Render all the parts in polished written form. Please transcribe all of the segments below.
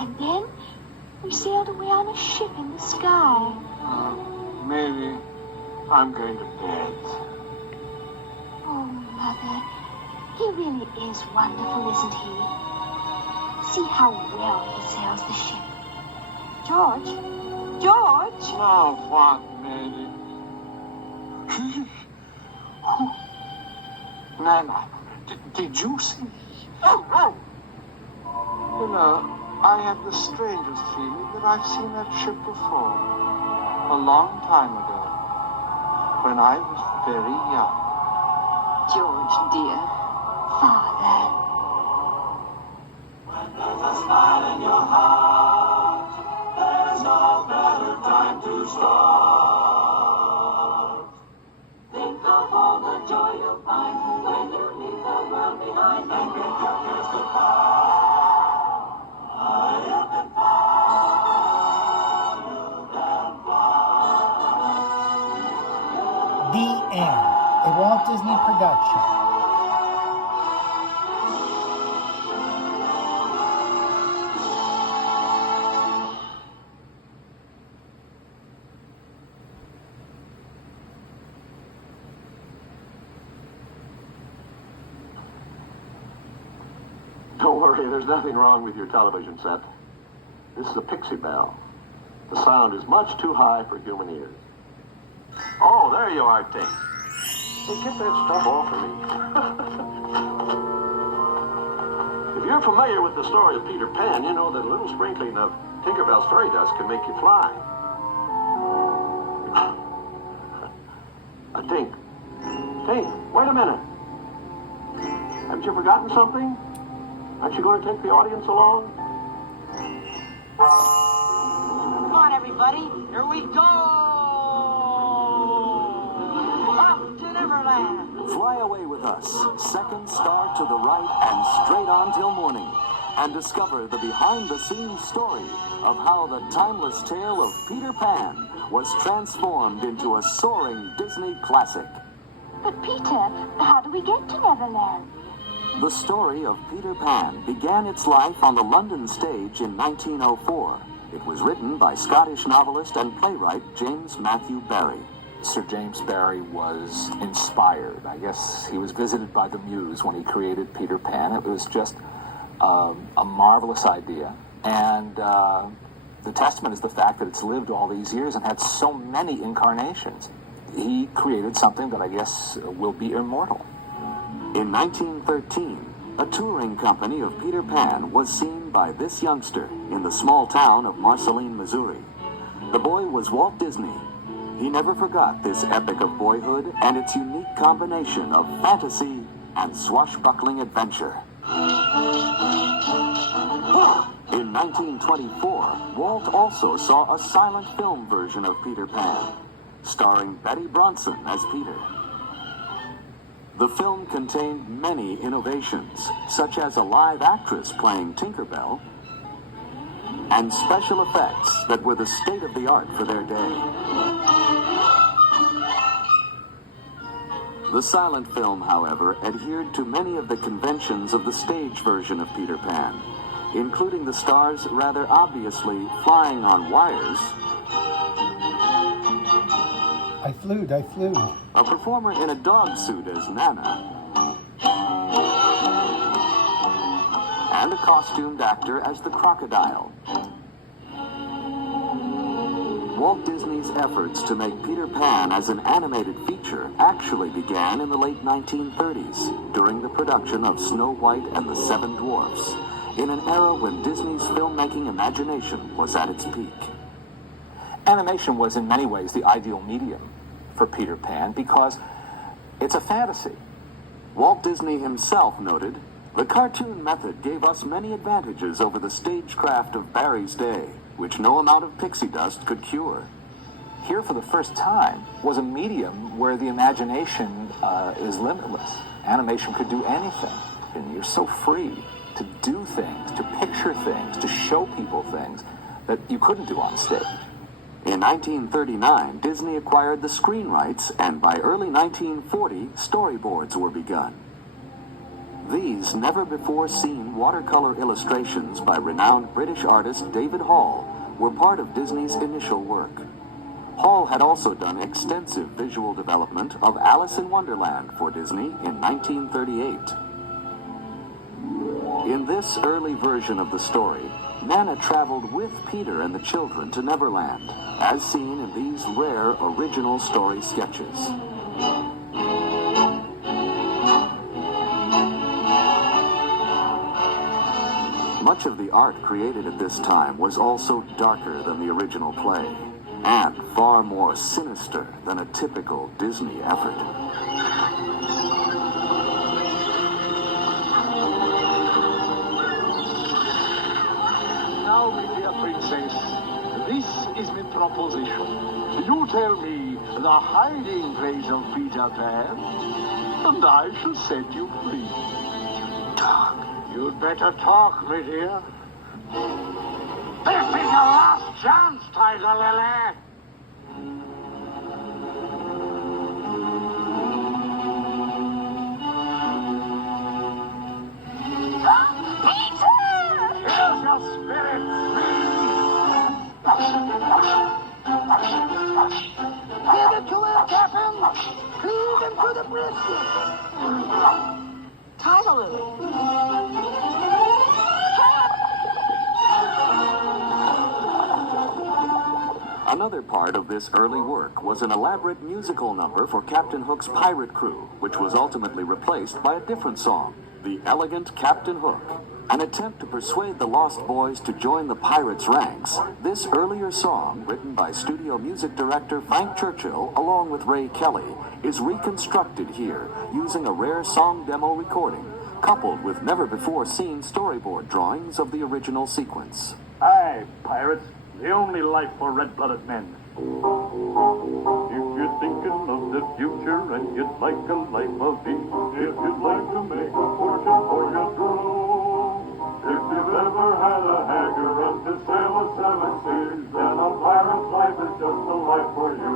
And then we sailed away on a ship in the sky. Maybe I'm going to bed. Oh, Mother, he really is wonderful, isn't he? See how well he sails the ship. George? George? Now what, Mary? Nana, did you see? Oh! You know, I have the strangest feeling that I've seen that ship before. A long time ago. When I was very young. George, dear. Father. When there's a smile in your heart, there's no better time to start. Think of all the joy you'll find when you leave the world behind and get your cares goodbye. High up and far, The End, a Walt Disney production. Don't worry, there's nothing wrong with your television set. This is a Pixie Bell. The sound is much too high for human ears. Oh, there you are, Tink. Hey, get that stuff off of me. If you're familiar with the story of Peter Pan, you know that a little sprinkling of Tinkerbell's fairy dust can make you fly. Tink. Tink, wait a minute. Haven't you forgotten something? Aren't you going to take the audience along? Come on, everybody. Here we go! Up to Neverland! Fly away with us, second star to the right and straight on till morning, and discover the behind-the-scenes story of how the timeless tale of Peter Pan was transformed into a soaring Disney classic. But Peter, how do we get to Neverland? The story of Peter Pan began its life on the London stage in 1904. It was written by Scottish novelist and playwright James Matthew Barrie. Sir James Barrie was inspired. I guess he was visited by the muse when he created Peter Pan. It was just a marvelous idea. And the testament is the fact that it's lived all these years and had so many incarnations. He created something that I guess will be immortal. In 1913, a touring company of Peter Pan was seen by this youngster in the small town of Marceline, Missouri. The boy was Walt Disney. He never forgot this epic of boyhood and its unique combination of fantasy and swashbuckling adventure. In 1924, Walt also saw a silent film version of Peter Pan, starring Betty Bronson as Peter. The film contained many innovations, such as a live actress playing Tinkerbell, and special effects that were the state-of-the-art for their day. The silent film, however, adhered to many of the conventions of the stage version of Peter Pan, including the stars rather obviously flying on wires, I flewed. a performer in a dog suit as Nana, and a costumed actor as the crocodile. Walt Disney's efforts to make Peter Pan as an animated feature actually began in the late 1930s during the production of Snow White and the Seven Dwarfs, in an era when Disney's filmmaking imagination was at its peak. Animation was in many ways the ideal medium for Peter Pan because it's a fantasy. Walt Disney himself noted, "The cartoon method gave us many advantages over the stagecraft of Barrie's day, which no amount of pixie dust could cure." Here, for the first time, was a medium where the imagination is limitless. Animation could do anything, and you're so free to do things, to picture things, to show people things that you couldn't do on stage. In 1939, Disney acquired the screen rights, and by early 1940, storyboards were begun. These never-before-seen watercolor illustrations by renowned British artist David Hall were part of Disney's initial work. Hall had also done extensive visual development of Alice in Wonderland for Disney in 1938. In this early version of the story, Nana traveled with Peter and the children to Neverland, as seen in these rare original story sketches. Much of the art created at this time was also darker than the original play, and far more sinister than a typical Disney effort. Now, my dear princess, this is my proposition. You tell me the hiding place of Peter Pan, and I shall set you free. Talk. You'd better talk, my dear. This is your last chance, Tiger Lily. Peter! Here's your spirit. Give it to him, Captain. Feed him to the brisket. Tiger Lily. Another part of this early work was an elaborate musical number for Captain Hook's pirate crew, which was ultimately replaced by a different song, The Elegant Captain Hook. An attempt to persuade the Lost Boys to join the pirates' ranks, this earlier song, written by studio music director Frank Churchill along with Ray Kelly, is reconstructed here using a rare song demo recording, coupled with never-before-seen storyboard drawings of the original sequence. Aye, pirates, the only life for red-blooded men. If you're thinking of the future and you'd like a life of ease, if you'd like to make a fortune for your crew, if you've ever had a hanger run to sail the seven seas, then a pirate's life is just a life for you.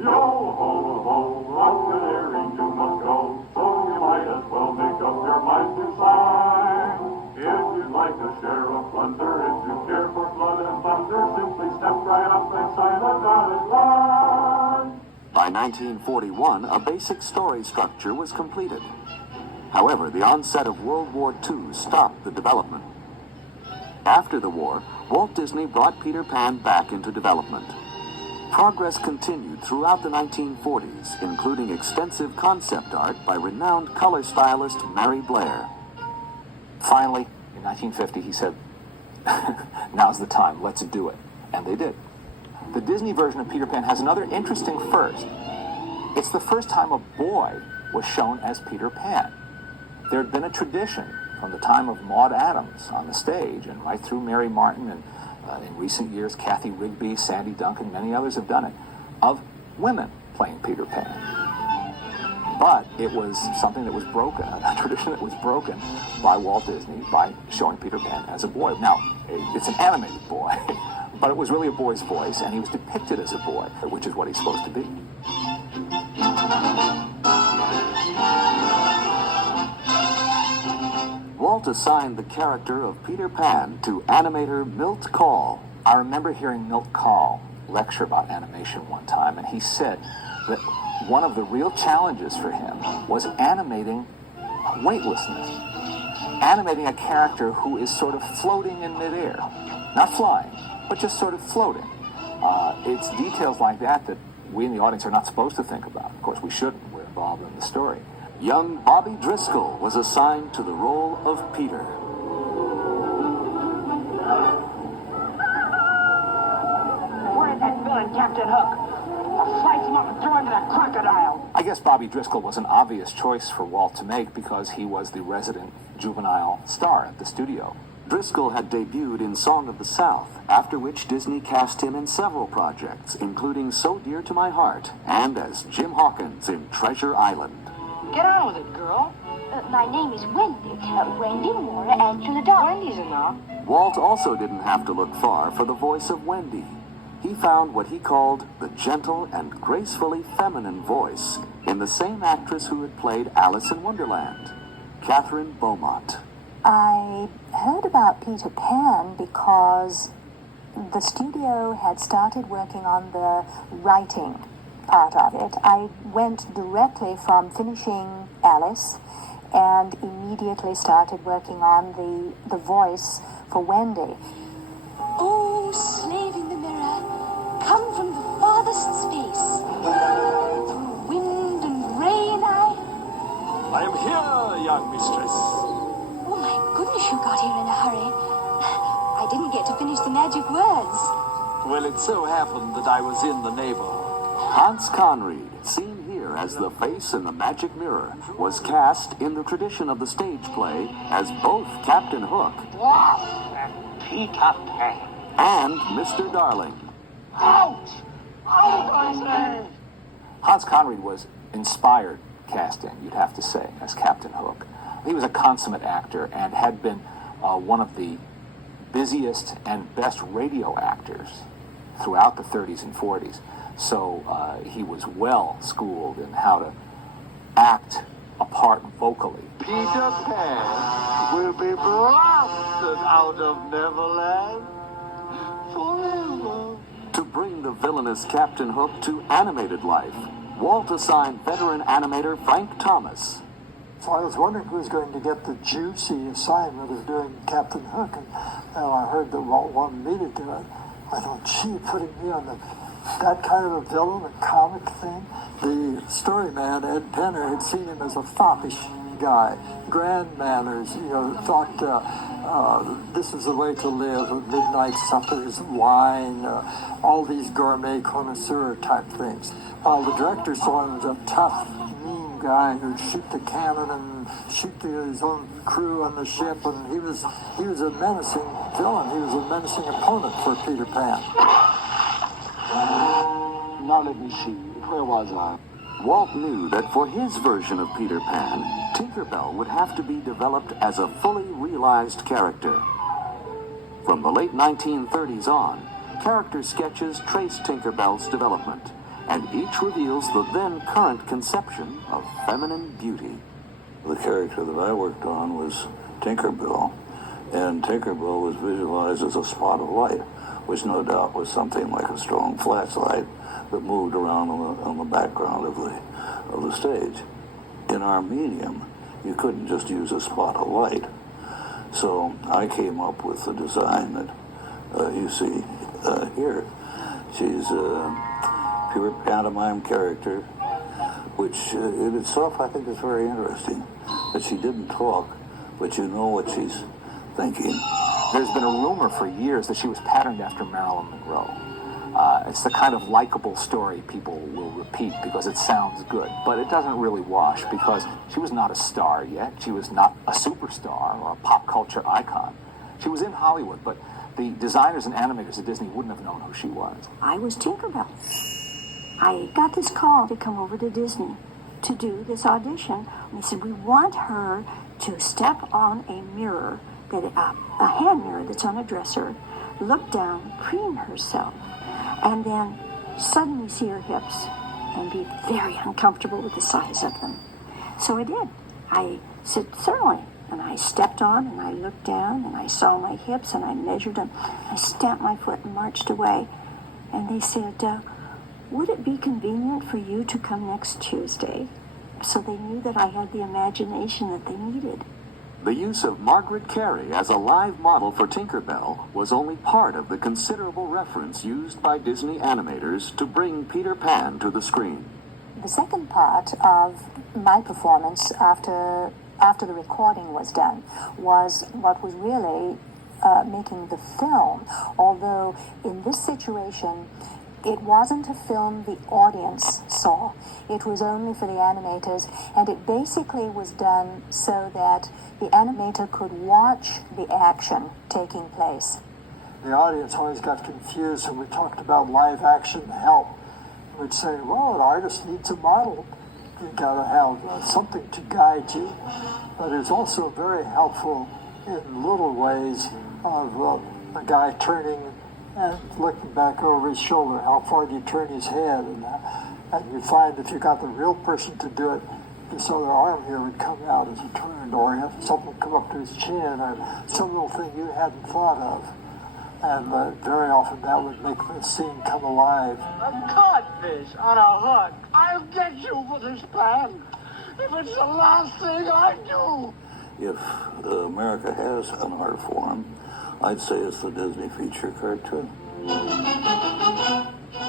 Yo ho ho, up to Erie you must go, so you might as well make up your mind to sign. If you'd like a share of plunder, if you care for blood and thunder, simply step right up and sign a dotted line. By 1941, a basic story structure was completed. However, the onset of World War II stopped the development. After the war, Walt Disney brought Peter Pan back into development. Progress continued throughout the 1940s, including extensive concept art by renowned color stylist Mary Blair. Finally, in 1950, he said, now's the time, let's do it. And they did. The Disney version of Peter Pan has another interesting first. It's the first time a boy was shown as Peter Pan. There had been a tradition from the time of Maude Adams on the stage and right through Mary Martin and in recent years Kathy Rigby, Sandy Duncan, many others have done it, of women playing Peter Pan. But it was something that was broken, a tradition that was broken by Walt Disney by showing Peter Pan as a boy. Now, it's an animated boy, but it was really a boy's voice, and he was depicted as a boy, which is what he's supposed to be. Walt assigned the character of Peter Pan to animator Milt Kahl. I remember hearing Milt Kahl lecture about animation one time, and he said that one of the real challenges for him was animating weightlessness. Animating a character who is sort of floating in midair. Not flying, but just sort of floating. It's details like that that we in the audience are not supposed to think about. Of course, we shouldn't. We're involved in the story. Young Bobby Driscoll was assigned to the role of Peter. Where is that villain, Captain Hook? I'll slice him up and throw him to that crocodile. I guess Bobby Driscoll was an obvious choice for Walt to make because he was the resident juvenile star at the studio. Driscoll had debuted in Song of the South, after which Disney cast him in several projects, including So Dear to My Heart and as Jim Hawkins in Treasure Island. Get on with it, girl. My name is Wendy. Wendy Moore, answer the door. Wendy's enough. Walt also didn't have to look far for the voice of Wendy. he found what he called the gentle and gracefully feminine voice in the same actress who had played Alice in Wonderland, Catherine Beaumont. I heard about Peter Pan because the studio had started working on the writing part of it. I went directly from finishing Alice and immediately started working on the voice for Wendy. Oh, slave in the mirror, come from the farthest space. Through wind and rain I am here, young mistress. Oh my goodness, you got here in a hurry. I didn't get to finish the magic words. Well, it so happened that I was in the neighborhood. Hans Conried, seen here as the face in the magic mirror, was cast in the tradition of the stage play as both Captain Hook Peter Pan. and Mr. Darling. Out! Out, I say! Hans Conried was inspired casting, you'd have to say, as Captain Hook. He was a consummate actor and had been one of the busiest and best radio actors throughout the 30s and 40s. So he was well schooled in how to act a part vocally. Peter Pan will be blasted out of Neverland forever. To bring the villainous Captain Hook to animated life, Walt assigned veteran animator Frank Thomas. So I was wondering who was going to get the juicy assignment of doing Captain Hook, and I heard that Walt wanted me to do it. I thought, gee, putting me on that kind of a villain, a comic thing. The story man, Ed Penner, had seen him as a foppish guy, grand manners, thought this is the way to live, midnight suppers, wine, all these gourmet connoisseur type things. While the director saw him as a tough, mean guy who'd shoot the cannon and shoot his own crew on the ship, and he was a menacing villain. He was a menacing opponent for Peter Pan. Now let me see. Where was I? Walt knew that for his version of Peter Pan, Tinkerbell would have to be developed as a fully realized character. From the late 1930s on, character sketches trace Tinkerbell's development, and each reveals the then current conception of feminine beauty. The character that I worked on was Tinkerbell, and Tinkerbell was visualized as a spot of light, which no doubt was something like a strong flashlight that moved around on the background of the stage. In our medium, you couldn't just use a spot of light. So I came up with the design that you see here. She's a pure pantomime character, which in itself I think is very interesting. That she didn't talk, but you know what she's thinking. There's been a rumor for years that she was patterned after Marilyn Monroe. It's the kind of likable story people will repeat because it sounds good, but it doesn't really wash because she was not a star yet. She was not a superstar or a pop culture icon. She was in Hollywood, but the designers and animators at Disney wouldn't have known who she was. I was Tinkerbell. I got this call to come over to Disney to do this audition. And they said, we want her to step on a mirror, a hand mirror that's on a dresser, look down, preen herself, and then suddenly see her hips and be very uncomfortable with the size of them. So I did. I said, certainly. And I stepped on and I looked down and I saw my hips and I measured them. I stamped my foot and marched away. And they said, would it be convenient for you to come next Tuesday? So they knew that I had the imagination that they needed. The use of Margaret Carey as a live model for Tinkerbell was only part of the considerable reference used by Disney animators to bring Peter Pan to the screen. The second part of my performance after the recording was done was what was really making the film, although in this situation it wasn't a film the audience saw. It was only for the animators, and it basically was done so that the animator could watch the action taking place. The audience always got confused when we talked about live action help. We'd say, well, an artist needs a model. You gotta have something to guide you. But it's also very helpful in little ways of a guy turning looking back over his shoulder, how far do you turn his head? And you find if you got the real person to do it, this other arm here would come out as a turn, or something would come up to his chin, or some little thing you hadn't thought of. And very often that would make the scene come alive. A codfish on a hook. I'll get you for this plan. If it's the last thing I do. If America has an art form, I'd say it's the Disney feature cartoon.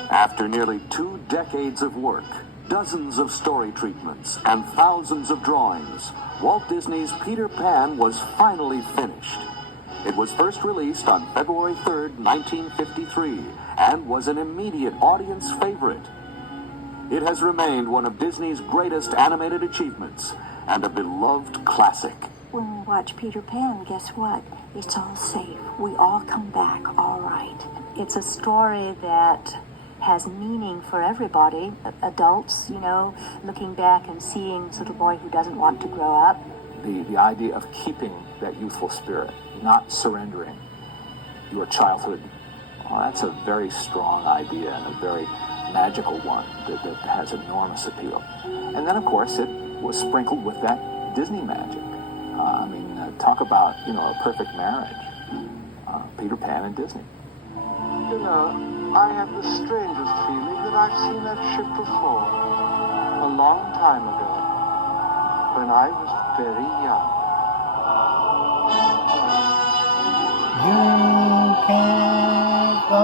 After nearly 2 decades of work, dozens of story treatments, and thousands of drawings, Walt Disney's Peter Pan was finally finished. It was first released on February 3rd, 1953, and was an immediate audience favorite. It has remained one of Disney's greatest animated achievements and a beloved classic. When we watch Peter Pan, guess what? It's all safe. We all come back all right. It's a story that has meaning for everybody, adults, looking back and seeing the little boy who doesn't want to grow up. The idea of keeping that youthful spirit, not surrendering your childhood, well, that's a very strong idea and a very magical one that has enormous appeal. And then, of course, it was sprinkled with that Disney magic. Talk about, a perfect marriage. Peter Pan and Disney. I have the strangest feeling that I've seen that ship before. A long time ago. When I was very young. You can't go.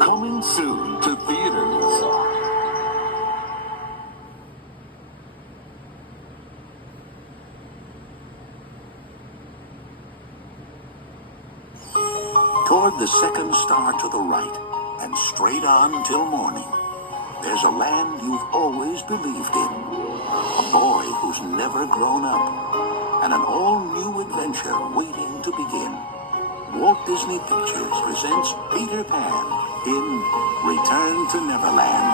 Coming soon to theaters. Toward the second star to the right, and straight on till morning, there's a land you've always believed in. A boy who's never grown up, and an all-new adventure waiting to begin. Walt Disney Pictures presents Peter Pan in Return to Neverland.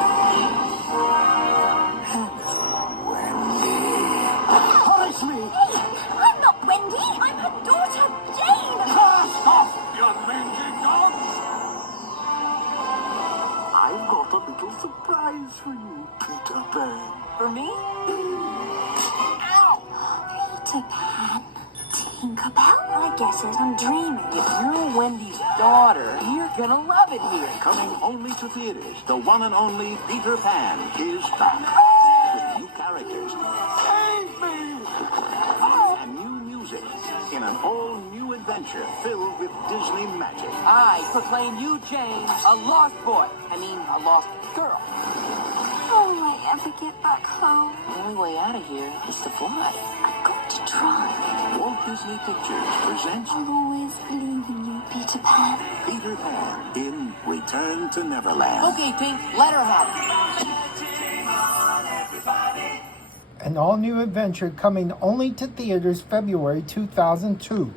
Punish me! I'm not Wendy. I'm her daughter, Jane. Cast off, you mangy dog! I've got a little surprise for you, Peter Pan. For me? Ow! Peter Pan? Tinkerbell? My guess is I'm dreaming. If you're Wendy's daughter, you're gonna love it here. Coming only to theaters, the one and only Peter Pan is back. With new characters. Save me! And new music. In an all-new adventure filled with Disney magic. I proclaim you, Jane, a lost boy. A lost girl. How will I ever get back home? The only way out of here is to fly. I've got to try. Walt Disney Pictures presents I'll always believe in you, Peter Pan. Peter Pan in Return to Neverland. Okay, Pink, let her have it. An all-new adventure coming only to theaters February 2002.